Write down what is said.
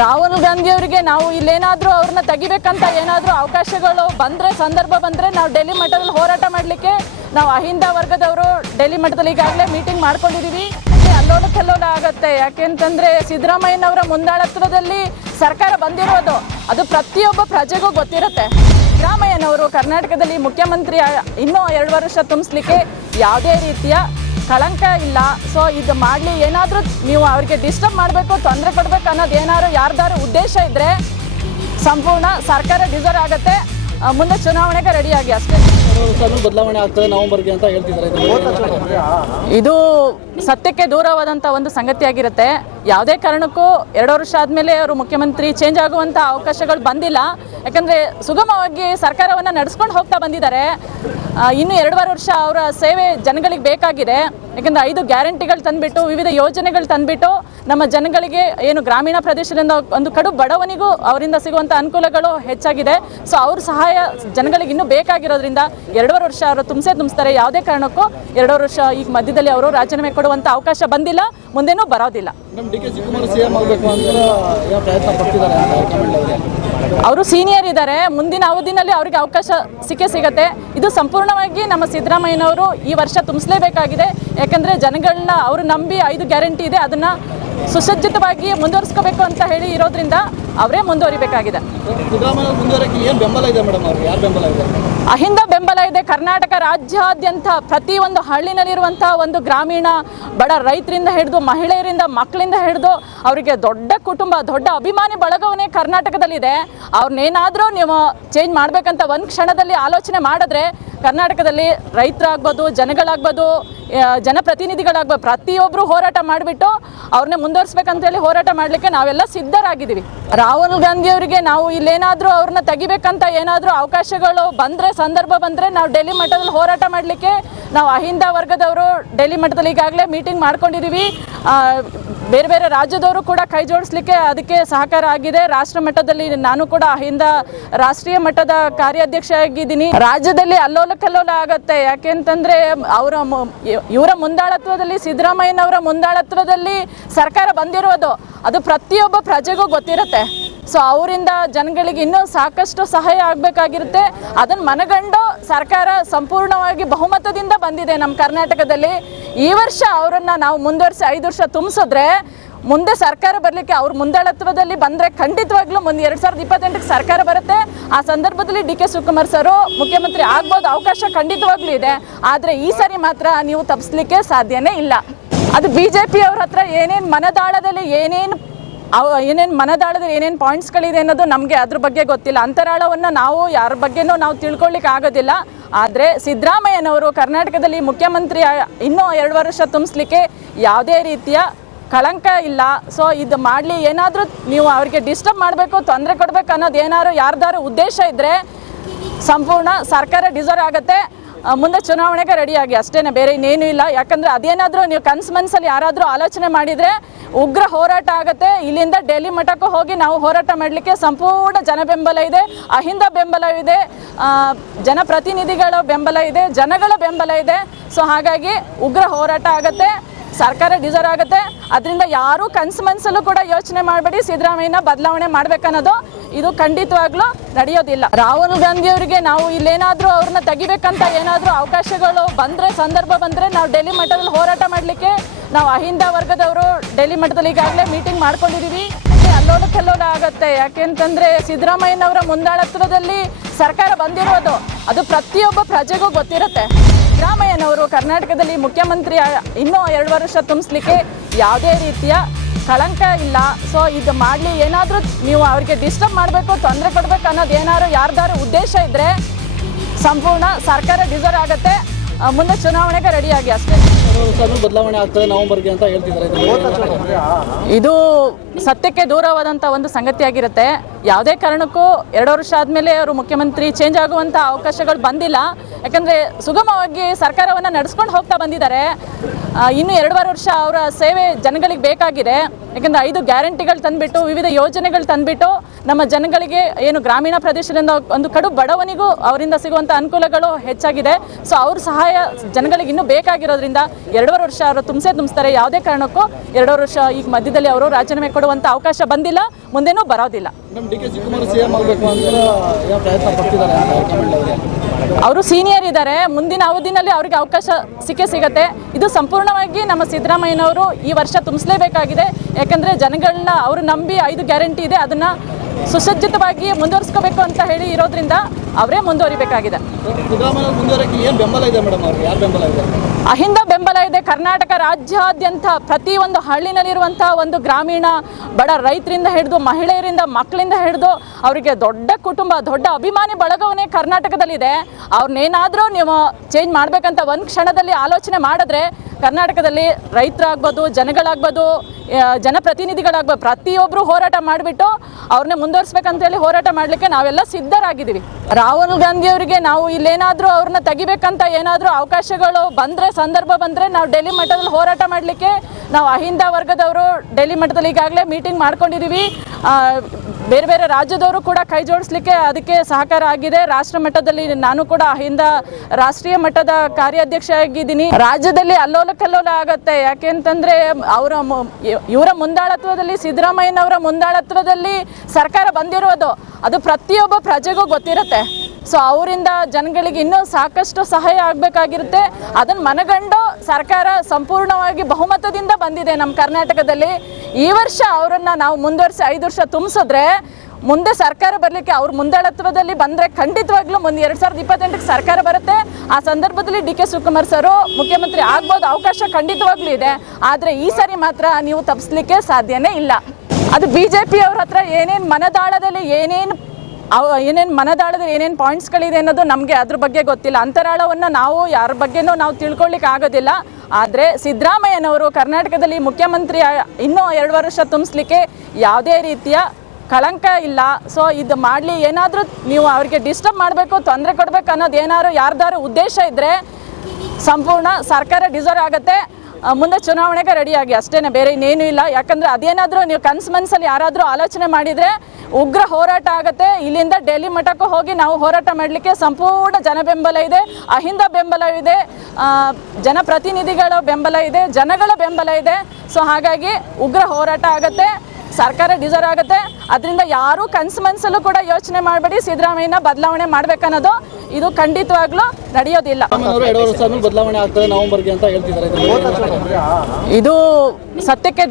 ರಾಹುಲ್ ಗಾಂಧಿ ಅವರಿಗೆ ನಾವು ಇಲ್ಲೇನಾದ್ರೂ ಅವ್ರನ್ನ ತೆಗಿಬೇಕಂತ ಏನಾದರೂ ಅವಕಾಶಗಳು ಬಂದ್ರೆ, ಸಂದರ್ಭ ಬಂದ್ರೆ ನಾವು ಡೆಲ್ಲಿ ಮಟ್ಟದಲ್ಲಿ ಹೋರಾಟ ಮಾಡಲಿಕ್ಕೆ ನಾವು ಅಹಿಂದ ವರ್ಗದವರು ಡೆಲ್ಲಿ ಮಟ್ಟದಲ್ಲಿ ಈಗಾಗಲೇ ಮೀಟಿಂಗ್ ಮಾಡ್ಕೊಂಡಿದೀವಿ. ಅಲ್ಲೋಲ ಕಲ್ಲೋಲ ಆಗತ್ತೆ. ಯಾಕೆಂತಂದ್ರೆ ಸಿದ್ದರಾಮಯ್ಯನವರ ಮುಂದಾಳತ್ವದಲ್ಲಿ ಸರ್ಕಾರ ಬಂದಿರೋದು. ಅದು ಪ್ರತಿಯೊಬ್ಬ ಪ್ರಜೆಗೂ ಗೊತ್ತಿರುತ್ತೆ. ಸಿದ್ದರಾಮಯ್ಯನವರು ಕರ್ನಾಟಕದಲ್ಲಿ ಮುಖ್ಯಮಂತ್ರಿ ಇನ್ನೂ ಎರಡು ವರ್ಷ ತುಂಬಿಸ್ಲಿಕ್ಕೆ ಯಾವುದೇ ರೀತಿಯ ಕಳಂಕ ಇಲ್ಲ. ಸೊ ಇದು ಮಾಡಲಿ. ಏನಾದರೂ ನೀವು ಅವ್ರಿಗೆ ಡಿಸ್ಟರ್ಬ್ ಮಾಡಬೇಕು, ತೊಂದರೆ ಕೊಡಬೇಕು ಅನ್ನೋದು ಏನಾದ್ರು ಯಾರ್ದಾರು ಉದ್ದೇಶ ಇದ್ದರೆ ಸಂಪೂರ್ಣ ಸರ್ಕಾರ ಡಿಸರ್ವ್ ಆಗುತ್ತೆ. ಮುಂದೆ ಚುನಾವಣೆಗೆ ರೆಡಿಯಾಗಿ ಅಷ್ಟೇ. ಬದಲಾವಣೆ ಆಗ್ತದೆ ನವೆಂಬರ್ಗೆ ಅಂತ ಹೇಳ್ತಿದ್ದಾರೆ ಇದು ಸತ್ಯಕ್ಕೆ ದೂರವಾದಂಥ ಒಂದು ಸಂಗತಿಯಾಗಿರುತ್ತೆ. ಯಾವುದೇ ಕಾರಣಕ್ಕೂ ಎರಡು ವರ್ಷ ಆದಮೇಲೆ ಅವರು ಮುಖ್ಯಮಂತ್ರಿ ಚೇಂಜ್ ಆಗುವಂಥ ಅವಕಾಶಗಳು ಬಂದಿಲ್ಲ. ಯಾಕಂದರೆ ಸುಗಮವಾಗಿ ಸರ್ಕಾರವನ್ನು ನಡೆಸ್ಕೊಂಡು ಹೋಗ್ತಾ ಬಂದಿದ್ದಾರೆ. ಇನ್ನು ಎರಡೂವರೆ ವರ್ಷ ಅವರ ಸೇವೆ ಜನಗಳಿಗೆ ಬೇಕಾಗಿದೆ. ಯಾಕಂದ್ರೆ ಐದು ಗ್ಯಾರಂಟಿಗಳು ತಂದುಬಿಟ್ಟು, ವಿವಿಧ ಯೋಜನೆಗಳು ತಂದುಬಿಟ್ಟು ನಮ್ಮ ಜನಗಳಿಗೆ ಏನು ಗ್ರಾಮೀಣ ಪ್ರದೇಶದಿಂದ ಒಂದು ಕಡು ಬಡವನಿಗೂ ಅವರಿಂದ ಸಿಗುವಂಥ ಅನುಕೂಲಗಳು ಹೆಚ್ಚಾಗಿದೆ. ಸೊ ಅವ್ರ ಸಹಾಯ ಜನಗಳಿಗೆ ಇನ್ನೂ ಬೇಕಾಗಿರೋದ್ರಿಂದ ಎರಡೂವರೆ ವರ್ಷ ಅವರು ತುಂಬಿಸೇ ತುಂಬಿಸ್ತಾರೆ. ಯಾವುದೇ ಕಾರಣಕ್ಕೂ ಎರಡೂವರೆ ವರ್ಷ ಈಗ ಮಧ್ಯದಲ್ಲಿ ಅವರು ರಾಜೀನಾಮೆ ಕೊಡುವಂಥ ಅವಕಾಶ ಬಂದಿಲ್ಲ. ಮುಂದೇನೂ ಬರೋದಿಲ್ಲ. ಅವರು ಸೀನಿಯರ್ ಇದ್ದಾರೆ. ಮುಂದಿನ ಅವಧಿನಲ್ಲಿ ಅವರಿಗೆ ಅವಕಾಶ ಸಿಕ್ಕೇ ಸಿಗತ್ತೆ. ಇದು ಸಂಪೂರ್ಣವಾಗಿ ನಮ್ಮ ಸಿದ್ದರಾಮಯ್ಯನವರು ಈ ವರ್ಷ ತುಂಬಿಸಲೇಬೇಕಾಗಿದೆ. ಯಾಕಂದರೆ ಜನಗಳನ್ನ ಅವರು ನಂಬಿ ಐದು ಗ್ಯಾರಂಟಿ ಇದೆ. ಅದನ್ನು ಸುಸಜ್ಜಿತವಾಗಿ ಮುಂದುವರಿಸ್ಕೋಬೇಕು ಅಂತ ಹೇಳಿ ಇರೋದ್ರಿಂದ ಅವರೇ ಮುಂದುವರಿಬೇಕಾಗಿದೆ. ಅಹಿಂದ ಬೆಂಬಲ ಇದೆ. ಕರ್ನಾಟಕ ರಾಜ್ಯಾದ್ಯಂತ ಪ್ರತಿ ಒಂದು ಹಳ್ಳಿನಲ್ಲಿರುವಂತಹ ಒಂದು ಗ್ರಾಮೀಣ ಬಡ ರೈತರಿಂದ ಹಿಡಿದು ಮಹಿಳೆಯರಿಂದ ಮಕ್ಕಳಿಂದ ಹಿಡಿದು ಅವರಿಗೆ ದೊಡ್ಡ ಕುಟುಂಬ, ದೊಡ್ಡ ಅಭಿಮಾನಿ ಬಳಗವನ್ನೇ ಕರ್ನಾಟಕದಲ್ಲಿದೆ. ಅವ್ರನ್ನೇನಾದರೂ ನೀವು ಚೇಂಜ್ ಮಾಡಬೇಕಂತ ಒಂದು ಕ್ಷಣದಲ್ಲಿ ಆಲೋಚನೆ ಮಾಡಿದ್ರೆ ಕರ್ನಾಟಕದಲ್ಲಿ ರೈತರಾಗ್ಬೋದು, ಜನಗಳಾಗ್ಬೋದು ಜನಪ್ರತಿನಿಧಿಗಳಾಗ್ಬೋದು ಪ್ರತಿಯೊಬ್ಬರು ಹೋರಾಟ ಮಾಡಿಬಿಟ್ಟು ಅವ್ರನ್ನೇ ಮುಂದುವರಿಸ್ಬೇಕಂತೇಳಿ ಹೋರಾಟ ಮಾಡಲಿಕ್ಕೆ ನಾವೆಲ್ಲ ಸಿದ್ಧರಾಗಿದ್ದೀವಿ. ರಾಹುಲ್ ಗಾಂಧಿ ಅವರಿಗೆ ನಾವು ಇಲ್ಲೇನಾದರೂ ಅವ್ರನ್ನ ತೆಗಿಬೇಕಂತ ಏನಾದರೂ ಅವಕಾಶಗಳು ಬಂದರೆ, ಸಂದರ್ಭ ಬಂದರೆ ನಾವು ಡೆಲ್ಲಿ ಮಟ್ಟದಲ್ಲಿ ಹೋರಾಟ ಮಾಡಲಿಕ್ಕೆ ನಾವು ಅಹಿಂದ ವರ್ಗದವರು ಡೆಲ್ಲಿ ಮಟ್ಟದಲ್ಲಿ ಈಗಾಗಲೇ ಮೀಟಿಂಗ್ ಮಾಡ್ಕೊಂಡಿದ್ದೀವಿ ಬೇರೆ ಬೇರೆ ರಾಜ್ಯದವರು ಕೂಡ ಕೈ ಜೋಡಿಸ್ಲಿಕ್ಕೆ ಅದಕ್ಕೆ ಸಹಕಾರ ಆಗಿದೆ. ರಾಷ್ಟ್ರ ಮಟ್ಟದಲ್ಲಿ ನಾನು ಕೂಡ ಅಹಿಂದ ರಾಷ್ಟ್ರೀಯ ಮಟ್ಟದ ಕಾರ್ಯಾಧ್ಯಕ್ಷ ಆಗಿದ್ದೀನಿ ರಾಜ್ಯದಲ್ಲಿ ಅಲ್ಲೋಲ ಕಲ್ಲೋಲ ಆಗತ್ತೆ ಯಾಕೆಂತಂದ್ರೆ ಅವರ ಇವರ ಮುಂದಾಳತ್ವದಲ್ಲಿ, ಸಿದ್ದರಾಮಯ್ಯನವರ ಮುಂದಾಳತ್ವದಲ್ಲಿ ಸರ್ಕಾರ ಬಂದಿರೋದು. ಅದು ಪ್ರತಿಯೊಬ್ಬ ಪ್ರಜೆಗೂ ಗೊತ್ತಿರುತ್ತೆ. ಸೊ ಅವರಿಂದ ಜನಗಳಿಗೆ ಇನ್ನೂ ಸಾಕಷ್ಟು ಸಹಾಯ ಆಗಬೇಕಾಗಿರುತ್ತೆ. ಅದನ್ನು ಮನಗಂಡು ಸರ್ಕಾರ ಸಂಪೂರ್ಣವಾಗಿ ಬಹುಮತದಿಂದ ಬಂದಿದೆ ನಮ್ಮ ಕರ್ನಾಟಕದಲ್ಲಿ. ಈ ವರ್ಷ ಅವರನ್ನು ನಾವು ಮುಂದುವರಿಸಿ ಐದು ವರ್ಷ ತುಂಬಿಸಿದ್ರೆ ಮುಂದೆ ಸರ್ಕಾರ ಬರಲಿಕ್ಕೆ ಅವ್ರ ಮುಂದಾಳತ್ವದಲ್ಲಿ ಬಂದರೆ ಖಂಡಿತವಾಗ್ಲೂ ಮುಂದೆ ಎರಡು ಸಾವಿರದ ಇಪ್ಪತ್ತೆಂಟಕ್ಕೆ ಸರ್ಕಾರ ಬರುತ್ತೆ. ಆ ಸಂದರ್ಭದಲ್ಲಿ ಡಿ ಕೆ ಶಿವಕುಮಾರ್ ಸರು ಮುಖ್ಯಮಂತ್ರಿ ಆಗ್ಬೋದು ಅವಕಾಶ ಖಂಡಿತವಾಗ್ಲೂ ಇದೆ. ಆದರೆ ಈ ಸಾರಿ ಮಾತ್ರ ನೀವು ತಪ್ಪಿಸ್ಲಿಕ್ಕೆ ಸಾಧ್ಯನೇ ಇಲ್ಲ. ಅದು ಬಿ ಜೆ ಪಿ ಅವ್ರ ಹತ್ರ ಏನೇನು ಮನದಾಳದಲ್ಲಿ ಏನೇನು ಅವ ಏನೇನು ಮನದಾಳದ ಏನೇನು ಪಾಯಿಂಟ್ಸ್ಗಳಿದೆ ಅನ್ನೋದು ನಮಗೆ ಅದ್ರ ಬಗ್ಗೆ ಗೊತ್ತಿಲ್ಲ. ಅಂತರಾಳವನ್ನು ನಾವು ಯಾರ ಬಗ್ಗೆನೂ ನಾವು ತಿಳ್ಕೊಳ್ಳಿಕ್ಕೆ ಆಗೋದಿಲ್ಲ. ಆದರೆ ಸಿದ್ದರಾಮಯ್ಯನವರು ಕರ್ನಾಟಕದಲ್ಲಿ ಮುಖ್ಯಮಂತ್ರಿ ಇನ್ನೂ ಎರಡು ವರ್ಷ ತುಂಬಿಸ್ಲಿಕ್ಕೆ ಯಾವುದೇ ರೀತಿಯ ಕಳಂಕ ಇಲ್ಲ. ಸೊ ಇದು ಮಾಡಲಿ. ಏನಾದರೂ ನೀವು ಅವರಿಗೆ ಡಿಸ್ಟರ್ಬ್ ಮಾಡಬೇಕು, ತೊಂದರೆ ಕೊಡಬೇಕು ಅನ್ನೋದು ಏನಾದ್ರು ಯಾರ್ದಾರು ಉದ್ದೇಶ ಇದ್ದರೆ ಸಂಪೂರ್ಣ ಸರ್ಕಾರ ಡಿಸರ್ವ್ ಆಗುತ್ತೆ. ಮುಂದೆ ಚುನಾವಣೆಗೆ ರೆಡಿಯಾಗಿ ಅಷ್ಟೇ ಬೇರೆ ಇನ್ನೇನು ಇಲ್ಲ. ಯಾಕಂದರೆ ಅದೇನಾದರೂ ನೀವು ಕನ್ಸು ಮನಸ್ಸಲ್ಲಿ ಯಾರಾದರೂ ಆಲೋಚನೆ ಮಾಡಿದರೆ ಉಗ್ರ ಹೋರಾಟ ಆಗುತ್ತೆ. ಇಲ್ಲಿಂದ ಡೆಲ್ಲಿ ಮಠಕ್ಕೂ ಹೋಗಿ ನಾವು ಹೋರಾಟ ಮಾಡಲಿಕ್ಕೆ ಸಂಪೂರ್ಣ ಜನ ಬೆಂಬಲ ಇದೆ, ಅಹಿಂದ ಬೆಂಬಲ ಇದೆ ಜನಪ್ರತಿನಿಧಿಗಳ ಬೆಂಬಲ ಇದೆ, ಜನಗಳ ಬೆಂಬಲ ಇದೆ. ಸೊ ಹಾಗಾಗಿ ಉಗ್ರ ಹೋರಾಟ ಆಗುತ್ತೆ. ಸರ್ಕಾರ ಡಿಸರ್ವ್ ಆಗುತ್ತೆ. ಅದರಿಂದ ಯಾರೂ ಕನ್ಸು ಮನಸ್ಸಲ್ಲೂ ಕೂಡ ಯೋಚನೆ ಮಾಡಬೇಡಿ. ಸಿದ್ದರಾಮಯ್ಯನ ಬದಲಾವಣೆ ಮಾಡ್ಬೇಕನ್ನೋದು ಇದು ಖಂಡಿತವಾಗ್ಲೂ ನಡೆಯೋದಿಲ್ಲ. ರಾಹುಲ್ ಗಾಂಧಿ ಅವರಿಗೆ ನಾವು ಇಲ್ಲೇನಾದರೂ ಅವ್ರನ್ನ ತೆಗಿಬೇಕಂತ ಏನಾದರೂ ಅವಕಾಶಗಳು ಬಂದರೆ, ಸಂದರ್ಭ ಬಂದರೆ ನಾವು ಡೆಲ್ಲಿ ಮಟ್ಟದಲ್ಲಿ ಹೋರಾಟ ಮಾಡಲಿಕ್ಕೆ ನಾವು ಅಹಿಂದ ವರ್ಗದವರು ಡೆಲ್ಲಿ ಮಟ್ಟದಲ್ಲಿ ಈಗಾಗಲೇ ಮೀಟಿಂಗ್ ಮಾಡ್ಕೊಂಡಿದ್ದೀವಿ ಅಲ್ಲೋಲ ಕಲ್ಲೋಲ ಆಗುತ್ತೆ. ಯಾಕೆಂತಂದರೆ ಸಿದ್ದರಾಮಯ್ಯನವರ ಮುಂದಾಳತ್ವದಲ್ಲಿ ಸರ್ಕಾರ ಬಂದಿರೋದು. ಅದು ಪ್ರತಿಯೊಬ್ಬ ಪ್ರಜೆಗೂ ಗೊತ್ತಿರುತ್ತೆ. ಸಿದ್ದರಾಮಯ್ಯನವರು ಕರ್ನಾಟಕದಲ್ಲಿ ಮುಖ್ಯಮಂತ್ರಿ ಇನ್ನೂ ಎರಡು ವರ್ಷ ತುಂಬಿಸ್ಲಿಕ್ಕೆ ಯಾವುದೇ ರೀತಿಯ ಕಳಂಕ ಇಲ್ಲ. ಸೊ ಇದು ಮಾಡಲಿ. ಏನಾದರೂ ನೀವು ಅವ್ರಿಗೆ ಡಿಸ್ಟರ್ಬ್ ಮಾಡಬೇಕು, ತೊಂದರೆ ಕೊಡಬೇಕು ಅನ್ನೋದು ಏನಾದರೂ ಯಾರ್ದಾರು ಉದ್ದೇಶ ಇದ್ದರೆ ಸಂಪೂರ್ಣ ಸರ್ಕಾರ ಡಿಸರ್ವ್ ಆಗುತ್ತೆ. ಮುಂದೆ ಚುನಾವಣೆಗೆ ರೆಡಿಯಾಗಿ ಅಷ್ಟೇ. ಬದಲಾವಣೆ ಆಗ್ತದೆ ನವೆಂಬರ್ಗೆ ಅಂತ ಹೇಳ್ತಿದ್ದಾರೆ ಇದು ಸತ್ಯಕ್ಕೆ ದೂರವಾದಂಥ ಒಂದು ಸಂಗತಿಯಾಗಿರುತ್ತೆ. ಯಾವುದೇ ಕಾರಣಕ್ಕೂ ಎರಡು ವರ್ಷ ಆದಮೇಲೆ ಅವರು ಮುಖ್ಯಮಂತ್ರಿ ಚೇಂಜ್ ಆಗುವಂಥ ಅವಕಾಶಗಳು ಬಂದಿಲ್ಲ. ಯಾಕಂದ್ರೆ ಸುಗಮವಾಗಿ ಸರ್ಕಾರವನ್ನು ನಡೆಸ್ಕೊಂಡು ಹೋಗ್ತಾ ಬಂದಿದ್ದಾರೆ. ಇನ್ನು ಎರಡೂವರೆ ವರ್ಷ ಅವರ ಸೇವೆ ಜನಗಳಿಗೆ ಬೇಕಾಗಿದೆ. ಯಾಕಂದ್ರೆ ಐದು ಗ್ಯಾರಂಟಿಗಳು ತಂದುಬಿಟ್ಟು ವಿವಿಧ ಯೋಜನೆಗಳು ತಂದುಬಿಟ್ಟು ನಮ್ಮ ಜನಗಳಿಗೆ ಏನು ಗ್ರಾಮೀಣ ಪ್ರದೇಶದಿಂದ ಒಂದು ಕಡು ಬಡವನಿಗೂ ಅವರಿಂದ ಸಿಗುವಂಥ ಅನುಕೂಲಗಳು ಹೆಚ್ಚಾಗಿದೆ. ಸೊ ಅವ್ರ ಸಹಾಯ ಜನಗಳಿಗೆ ಇನ್ನೂ ಬೇಕಾಗಿರೋದ್ರಿಂದ ಎರಡೂವರೆ ವರ್ಷ ಅವರು ತುಂಬಿಸೇ ತುಂಬಿಸ್ತಾರೆ. ಯಾವುದೇ ಕಾರಣಕ್ಕೂ ಎರಡೂವರೆ ವರ್ಷ ಈಗ ಮಧ್ಯದಲ್ಲಿ ಅವರು ರಾಜೀನಾಮೆ ಕೊಡುವಂಥ ಅವಕಾಶ ಬಂದಿಲ್ಲ. ಮುಂದೇನೂ ಬರೋದಿಲ್ಲ. ಅವರು ಸೀನಿಯರ್ ಇದ್ದಾರೆ. ಮುಂದಿನ ಅವಧಿನಲ್ಲಿ ಅವರಿಗೆ ಅವಕಾಶ ಸಿಕ್ಕೇ ಸಿಗತ್ತೆ. ಇದು ಸಂಪೂರ್ಣವಾಗಿ ನಮ್ಮ ಸಿದ್ದರಾಮಯ್ಯನವರು ಈ ವರ್ಷ ತುಂಬಿಸಲೇಬೇಕಾಗಿದೆ. ಯಾಕಂದರೆ ಜನಗಳನ್ನ ಅವರು ನಂಬಿ ಐದು ಗ್ಯಾರಂಟಿ ಇದೆ. ಅದನ್ನು ಸುಸಜ್ಜಿತವಾಗಿ ಮುಂದುವರಿಸ್ಕೋಬೇಕು ಅಂತ ಹೇಳಿ ಇರೋದ್ರಿಂದ ಅವರೇ ಮುಂದುವರಿಬೇಕಾಗಿದೆ. ಅಹಿಂದ ಬೆಂಬಲ ಇದೆ. ಕರ್ನಾಟಕ ರಾಜ್ಯಾದ್ಯಂತ ಪ್ರತಿ ಒಂದು ಹಳ್ಳಿನಲ್ಲಿರುವಂತಹ ಒಂದು ಗ್ರಾಮೀಣ ಬಡ ರೈತರಿಂದ ಹಿಡಿದು ಮಹಿಳೆಯರಿಂದ ಮಕ್ಕಳಿಂದ ಹಿಡಿದು ಅವರಿಗೆ ದೊಡ್ಡ ಕುಟುಂಬ ದೊಡ್ಡ ಅಭಿಮಾನಿ ಬಳಗವನ್ನೇ ಕರ್ನಾಟಕದಲ್ಲಿದೆ. ಅವ್ರನ್ನೇನಾದರೂ ನೀವು ಚೇಂಜ್ ಮಾಡಬೇಕಂತ ಒಂದು ಕ್ಷಣದಲ್ಲಿ ಆಲೋಚನೆ ಮಾಡಿದ್ರೆ ಕರ್ನಾಟಕದಲ್ಲಿ ರೈತರಾಗ್ಬೋದು ಜನಗಳಾಗ್ಬೋದು ಆ, ಜನಪ್ರತಿನಿಧಿಗಳಾಗ್ಬೋದು ಪ್ರತಿಯೊಬ್ಬರು ಹೋರಾಟ ಮಾಡಿಬಿಟ್ಟು ಅವ್ರನ್ನೇ ಮುಂದುವರಿಸ್ಬೇಕಂತೇಳಿ ಹೋರಾಟ ಮಾಡಲಿಕ್ಕೆ ನಾವೆಲ್ಲ ಸಿದ್ಧರಾಗಿದ್ದೀವಿ. ರಾಹುಲ್ ಗಾಂಧಿ ಅವರಿಗೆ ನಾವು ಇಲ್ಲೇನಾದರೂ ಅವ್ರನ್ನ ತೆಗಿಬೇಕಂತ ಏನಾದರೂ ಅವಕಾಶಗಳು ಬಂದರೆ ಸಂದರ್ಭ ಬಂದರೆ ನಾವು ಡೆಲ್ಲಿ ಮಟ್ಟದಲ್ಲಿ ಹೋರಾಟ ಮಾಡಲಿಕ್ಕೆ ನಾವು ಅಹಿಂದ ವರ್ಗದವರು ಡೆಲ್ಲಿ ಮಟ್ಟದಲ್ಲಿ ಈಗಾಗಲೇ ಮೀಟಿಂಗ್ ಮಾಡ್ಕೊಂಡಿದ್ದೀವಿ. ಬೇರೆ ಬೇರೆ ರಾಜ್ಯದವರು ಕೂಡ ಕೈ ಜೋಡಿಸ್ಲಿಕ್ಕೆ ಅದಕ್ಕೆ ಸಹಕಾರ ಆಗಿದೆ. ರಾಷ್ಟ್ರ ಮಟ್ಟದಲ್ಲಿ ನಾನು ಕೂಡ ಅಹಿಂದ ರಾಷ್ಟ್ರೀಯ ಮಟ್ಟದ ಕಾರ್ಯಾಧ್ಯಕ್ಷ ಆಗಿದ್ದೀನಿ ರಾಜ್ಯದಲ್ಲಿ ಅಲ್ಲೋಲ ಕಲ್ಲೋಲ ಆಗತ್ತೆ. ಯಾಕೆ ಅಂತಂದ್ರೆ ಅವರ ಇವರ ಮುಂದಾಳತ್ವದಲ್ಲಿ, ಸಿದ್ದರಾಮಯ್ಯನವರ ಮುಂದಾಳತ್ವದಲ್ಲಿ ಸರ್ಕಾರ ಬಂದಿರೋದು. ಅದು ಪ್ರತಿಯೊಬ್ಬ ಪ್ರಜೆಗೂ ಗೊತ್ತಿರುತ್ತೆ. ಸೊ ಅವರಿಂದ ಜನಗಳಿಗೆ ಇನ್ನೂ ಸಾಕಷ್ಟು ಸಹಾಯ ಆಗಬೇಕಾಗಿರುತ್ತೆ. ಅದನ್ನು ಮನಗಂಡು ಸರ್ಕಾರ ಸಂಪೂರ್ಣವಾಗಿ ಬಹುಮತದಿಂದ ಬಂದಿದೆ ನಮ್ಮ ಕರ್ನಾಟಕದಲ್ಲಿ. ಈ ವರ್ಷ ಅವರನ್ನು ನಾವು ಮುಂದುವರಿಸಿ ಐದು ವರ್ಷ ತುಂಬಿಸಿದ್ರೆ ಮುಂದೆ ಸರ್ಕಾರ ಬರಲಿಕ್ಕೆ ಅವ್ರ ಮುಂದಾಳತ್ವದಲ್ಲಿ ಬಂದರೆ ಖಂಡಿತವಾಗ್ಲೂ ಮುಂದೆ ಎರಡು ಸಾವಿರದ ಇಪ್ಪತ್ತೆಂಟಕ್ಕೆ ಸರ್ಕಾರ ಬರುತ್ತೆ. ಆ ಸಂದರ್ಭದಲ್ಲಿ ಡಿ ಕೆ ಶಿವಕುಮಾರ್ ಸರು ಮುಖ್ಯಮಂತ್ರಿ ಆಗ್ಬೋದು, ಅವಕಾಶ ಖಂಡಿತವಾಗ್ಲೂ ಇದೆ. ಆದರೆ ಈ ಸಾರಿ ಮಾತ್ರ ನೀವು ತಪ್ಪಿಸ್ಲಿಕ್ಕೆ ಸಾಧ್ಯನೇ ಇಲ್ಲ. ಅದು ಬಿ ಜೆ ಪಿ ಅವ್ರ ಹತ್ರ ಏನೇನು ಮನದಾಳದಲ್ಲಿ ಏನೇನು ಅವ ಏನೇನು ಮನದಾಳದ ಏನೇನು ಪಾಯಿಂಟ್ಸ್ಗಳಿದೆ ಅನ್ನೋದು ನಮಗೆ ಅದ್ರ ಬಗ್ಗೆ ಗೊತ್ತಿಲ್ಲ. ಅಂತರಾಳವನ್ನು ನಾವು ಯಾರ ಬಗ್ಗೆನೂ ನಾವು ತಿಳ್ಕೊಳ್ಳಿಕ್ಕೆ ಆಗೋದಿಲ್ಲ. ಆದರೆ ಸಿದ್ದರಾಮಯ್ಯನವರು ಕರ್ನಾಟಕದಲ್ಲಿ ಮುಖ್ಯಮಂತ್ರಿ ಇನ್ನೂ ಎರಡು ವರ್ಷ ತುಂಬಿಸ್ಲಿಕ್ಕೆ ಯಾವುದೇ ರೀತಿಯ ಕಳಂಕ ಇಲ್ಲ. ಸೊ ಇದು ಮಾಡಲಿ. ಏನಾದರೂ ನೀವು ಅವರಿಗೆ ಡಿಸ್ಟರ್ಬ್ ಮಾಡಬೇಕು, ತೊಂದರೆ ಕೊಡಬೇಕು ಅನ್ನೋದು ಏನಾದ್ರು ಯಾರ್ದಾರು ಉದ್ದೇಶ ಇದ್ದರೆ ಸಂಪೂರ್ಣ ಸರ್ಕಾರ ಡಿಸರ್ವ್ ಆಗುತ್ತೆ. ಮುಂದೆ ಚುನಾವಣೆಗೆ ರೆಡಿಯಾಗಿ ಅಷ್ಟೇನೆ, ಬೇರೆ ಇನ್ನೇನು ಇಲ್ಲ. ಯಾಕಂದರೆ ಅದೇನಾದರೂ ನೀವು ಕನ್ಸ್ ಮನ್ಸಲ್ಲಿ ಯಾರಾದರೂ ಆಲೋಚನೆ ಮಾಡಿದರೆ ಉಗ್ರ ಹೋರಾಟ ಆಗುತ್ತೆ. ಇಲ್ಲಿಂದ ಡೆಲ್ಲಿ ಮಠಕ್ಕೂ ಹೋಗಿ ನಾವು ಹೋರಾಟ ಮಾಡಲಿಕ್ಕೆ ಸಂಪೂರ್ಣ ಜನ ಬೆಂಬಲ ಇದೆ, ಅಹಿಂದ ಬೆಂಬಲ ಇದೆ ಜನಪ್ರತಿನಿಧಿಗಳ ಬೆಂಬಲ ಇದೆ, ಜನಗಳ ಬೆಂಬಲ ಇದೆ. ಸೊ ಹಾಗಾಗಿ ಉಗ್ರ ಹೋರಾಟ ಆಗುತ್ತೆ. ಸರ್ಕಾರ ಡಿಸರ್ವ್ ಆಗುತ್ತೆ. ಅದರಿಂದ ಯಾರೂ ಕನ್ಸು ಮನಸ್ಸಲ್ಲೂ ಕೂಡ ಯೋಚನೆ ಮಾಡಬೇಡಿ. ಸಿದ್ದರಾಮಯ್ಯನ ಬದಲಾವಣೆ ಮಾಡ್ಬೇಕನ್ನೋದು ಇದು ಖಂಡಿತವಾಗ್ಲೂ ನಡೆಯೋದಿಲ್ಲ. ಬದಲಾವಣೆ ಆಗ್ತದೆ ನವೆಂಬರ್ಗೆ ಅಂತ ಹೇಳ್ತಿದ್ದಾರೆ? ಇದು ಸತ್ಯಕ್ಕೆ